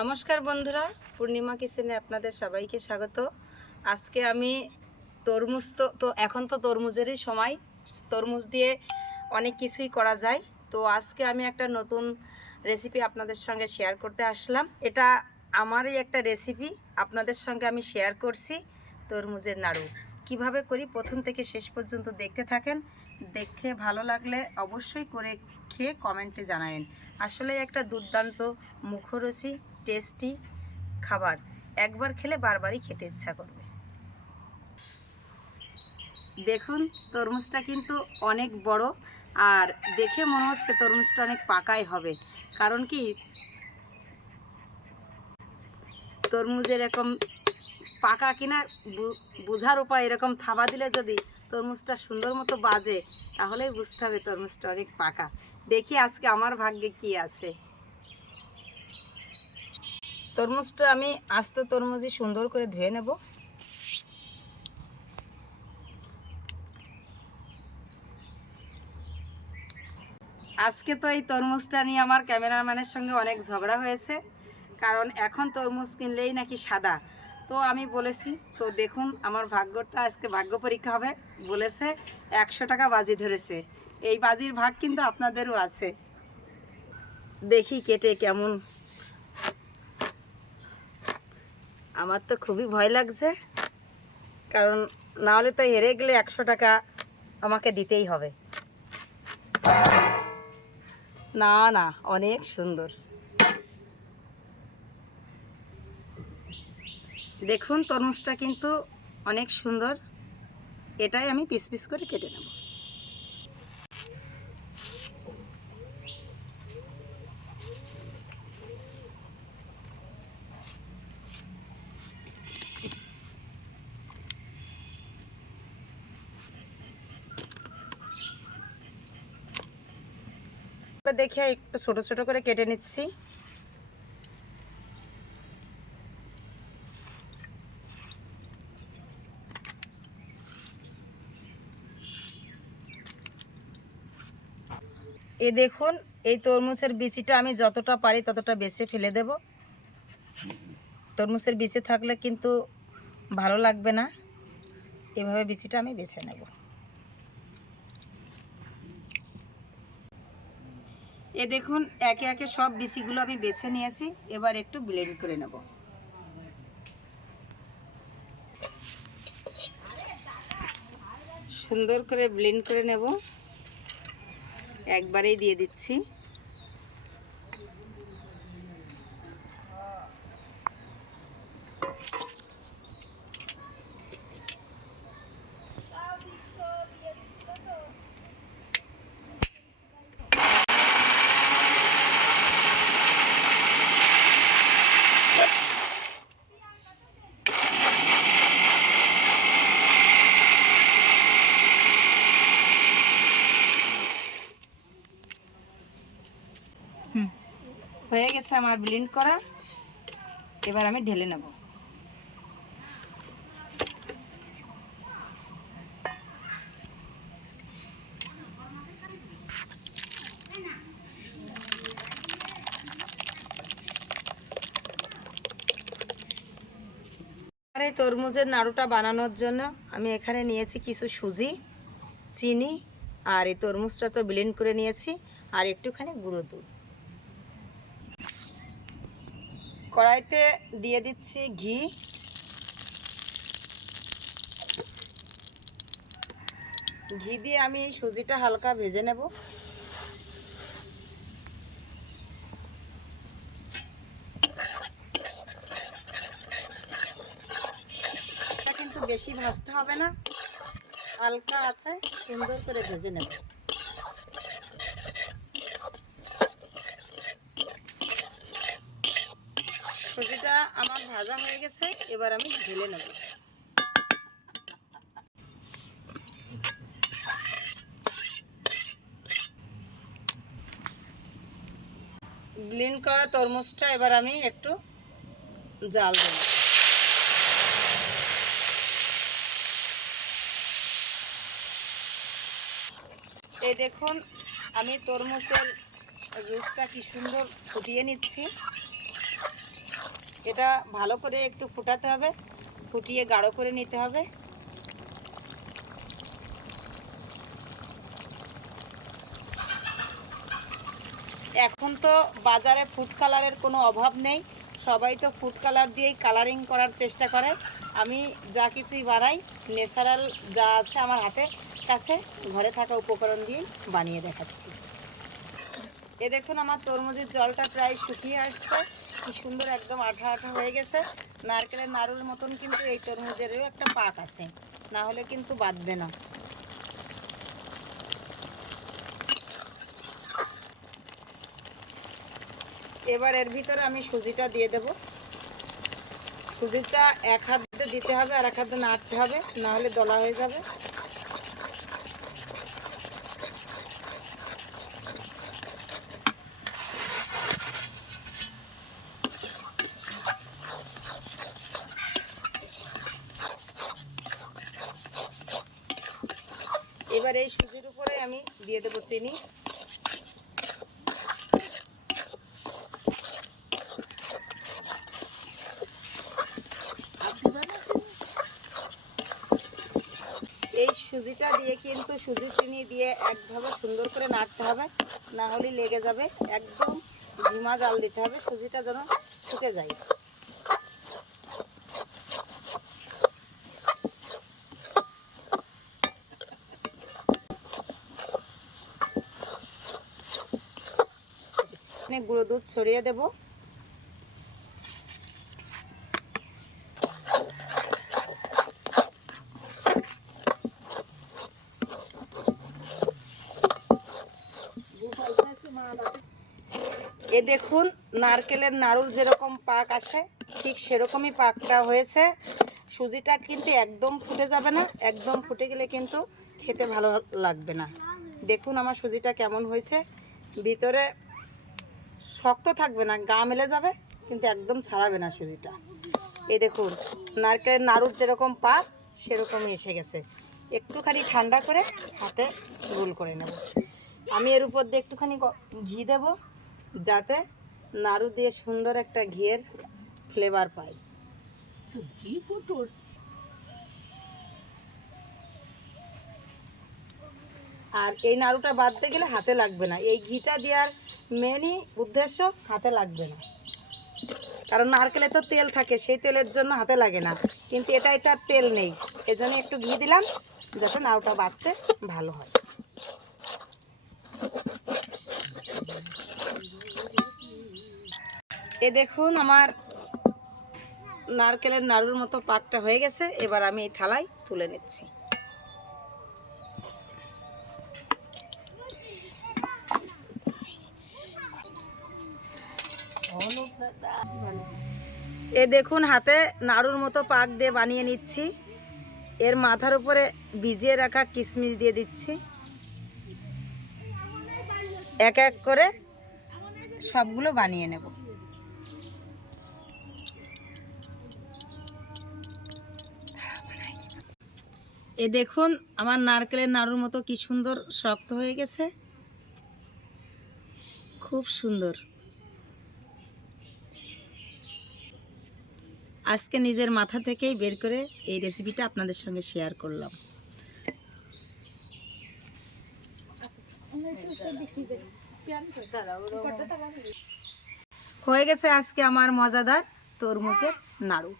নমস্কার বন্ধুরা, পূর্ণিমা কিচেনে আপনাদের সবাইকে স্বাগত। আজকে আমি তরমুজ তো তো এখন তো তরমুজেরই সময়। তরমুজ দিয়ে অনেক কিছুই করা যায়। তো আজকে আমি একটা নতুন রেসিপি আপনাদের সঙ্গে শেয়ার করতে আসলাম। এটা আমারই একটা রেসিপি আপনাদের সঙ্গে আমি শেয়ার করছি তরমুজের নাড়ু। কীভাবে করি? প্রথম থেকে শেষ পর্যন্ত দেখতে থাকেন। দেখে ভালো লাগলে অবশ্যই করে খেয়ে কমেন্টে জানাবেন আসলে একটা দুর্দান্ত মুখরোচি। টেস্টি খাবার একবার খেলে বারবারই খেতে ইচ্ছা করবে। দেখুন, তরমুজটা কিন্তু অনেক বড় আর দেখে মনে হচ্ছে তরমুজটা অনেক পাকাই হবে। কারণ কি? তরমুজের এরকম পাকা কিনা বোঝার উপায় এরকম থাবা দিলে যদি তরমুজটা সুন্দর মতো বাজে, তাহলেই বুঝতে হবে তরমুজটা অনেক পাকা। দেখি আজকে আমার ভাগ্যে কি আছে। তরমুজটা আমি আস্ত তরমুজই সুন্দর করে ধুয়ে নেব। আজকে তো এই তরমুজটা নিয়ে আমার ক্যামেরাম্যানের সঙ্গে অনেক ঝগড়া হয়েছে, কারণ এখন তরমুজ কিনলেই নাকি সাদা। তো আমি বলেছি, তো দেখুন আমার ভাগ্যটা, আজকে ভাগ্য পরীক্ষা হবে, বলেছে একশো টাকা বাজি ধরেছে। এই বাজির ভাগ কিন্তু আপনাদেরও আছে। দেখি কেটে কেমন আমার তো খুবই ভয় লাগছে। কারণ না হলে তো হেরে গেলে একশো টাকা আমাকে দিতেই হবে। না না, অনেক সুন্দর। দেখুন, তরমুজটা কিন্তু অনেক সুন্দর। এটাই আমি পিস পিস করে কেটে নেব। এবার দেখে একটু ছোট ছোট করে কেটে নিচ্ছি। এ দেখুন, এই তরমুজের বিচিটা আমি যতটা পারি ততটা বেছে ফেলে দেব। তরমুজের বিচি থাকলে কিন্তু ভালো লাগবে না। এভাবে বিচিটা আমি বেছে নেব। এ দেখুন, একে একে সব বিচিগুলো আমি বেছে নিয়েছি। এবার একটু ব্লেন্ড করে নেব। সুন্দর করে ব্লেন্ড করে নেব। একবারেই দিয়ে দিচ্ছি হয়ে গেছে আমার ব্লেন্ড করা। এবার আমি ঢেলে নেব। এই তরমুজের নাড়ুটা বানানোর জন্য আমি এখানে নিয়েছি কিছু সুজি, চিনি, আর এই তরমুজটা তো ব্লেন্ড করে নিয়েছি, আর একটুখানি গুঁড়ো দুধ। কড়াইতে দিয়ে দিচ্ছি ঘি। ঘি দিয়ে আমি সুজিটা হালকা ভেজে নেব। কিন্তু বেশি ভাজতে হবে না। হালকা আছে, সুন্দর করে ভেজে নেব সুজিটা আমার ভাজা হয়ে গেছে, এবার আমি ঢেলে নেব। ব্লিন করা তরমুজটা এবার আমি একটু জাল দেব। এই দেখুন, আমি তরমুজের জুসটা কি সুন্দর ফুটিয়ে নিচ্ছি। এটা ভালো করে একটু ফুটাতে হবে, ফুটিয়ে গাঢ় করে নিতে হবে। এখন তো বাজারে ফুড কালারের কোনো অভাব নেই, সবাই তো ফুড কালার দিয়েই কালারিং করার চেষ্টা করে। আমি যা কিছুই বানাই ন্যাচারাল যা আছে আমার হাতের কাছে, ঘরে থাকা উপকরণ দিয়েই বানিয়ে দেখাচ্ছি। এ দেখুন আমার তরমুজের জলটা প্রায় শুকিয়ে আসছে। কি সুন্দর একদম আঠা আঠা হয়ে গেছে। নারকেলের নাড়ুর মতন কিন্তু এই তরমুজেরও একটা পাক আছে। না হলে কিন্তু বাঁধবে না। এবার এর ভিতরে আমি সুজিটা দিয়ে দেব। সুজিটা এক হাত দিতে হবে আর এক হাত নাড়তে হবে, না হলে দলা হয়ে যাবে এবার এই সুজির উপরে আমি দিয়ে দেবো চিনি এই সুজিটা দিয়ে কিন্তু সুজি চিনি দিয়ে একভাবে সুন্দর করে নাড়তে হবে। না হলে লেগে যাবে একদম ঝিমা জাল দিতে হবে, সুজিটা যেন শুকে যায়। গুঁড়ো দুধ ছড়িয়ে দেব। দেখুন, নারকেলের নাড়ুর যেরকম পাক আসে ঠিক সেরকমই পাকটা হয়েছে। সুজিটা কিন্তু একদম ফুটে যাবে না, একদম ফুটে গেলে কিন্তু খেতে ভালো লাগবে না। দেখুন আমার সুজিটা কেমন হয়েছে। ভিতরে শক্ত থাকবে না, গা মেলে যাবে, কিন্তু একদম ছাড়াবে না সুজিটা। এই দেখুন, নারকেলের নাড়ুর যেরকম পাক, সেরকমই এসে গেছে। একটুখানি ঠান্ডা করে হাতে গোল করে নেব। আমি এর উপর দিয়ে একটুখানি ঘি দেব। যাতে নাড়ু দিয়ে সুন্দর একটা ঘিয়ের ফ্লেভার পাই। আর এই নাড়ুটা বাঁধতে গেলে হাতে লাগবে না। এই ঘিটা দেওয়ার মেনই উদ্দেশ্য হাতে লাগবে না। কারণ নারকেলে তো তেল থাকে সেই তেলের জন্য হাতে লাগে না। কিন্তু এটাই তার তেল নেই। এজন্য একটু ঘি দিলাম যাতে নাড়ুটা বাঁধতে ভালো হয়। এ দেখুন, আমার নারকেলের নাড়ুর মতো পাকটা হয়ে গেছে। এবার আমি এই থালায় তুলে নিচ্ছি। এ দেখুন, হাতে নাড়ুর মতো পাক দিয়ে বানিয়ে নিচ্ছি। এর মাথার উপরে ভিজিয়ে রাখা কিশমিশ দিয়ে দিচ্ছি। এক এক করে সবগুলো বানিয়ে নেব। এ দেখুন, আমার নারকেলের নাড়ুর মতো কি সুন্দর শক্ত হয়ে গেছে। খুব সুন্দর। আজকে নিজের মাথা থেকেই বের করে এই রেসিপিটা আপনাদের সঙ্গে শেয়ার করলাম। হয়ে গেছে আজকে আমার মজাদার তরমুজের নাড়ু।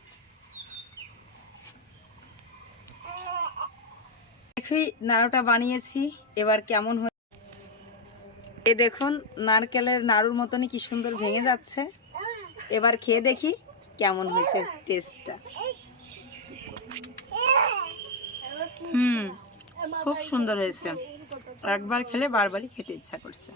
দেখি নাড়ুটা বানিয়েছি, এবার কেমন হয়ে এ দেখুন, নারকেলের নাড়ুর মতনই কি সুন্দর ভেঙে যাচ্ছে। এবার খেয়ে দেখি কেমন হয়েছে টেস্টটা। হুম, খুব সুন্দর হয়েছে। একবার খেলে বারবারই খেতে ইচ্ছা করছে।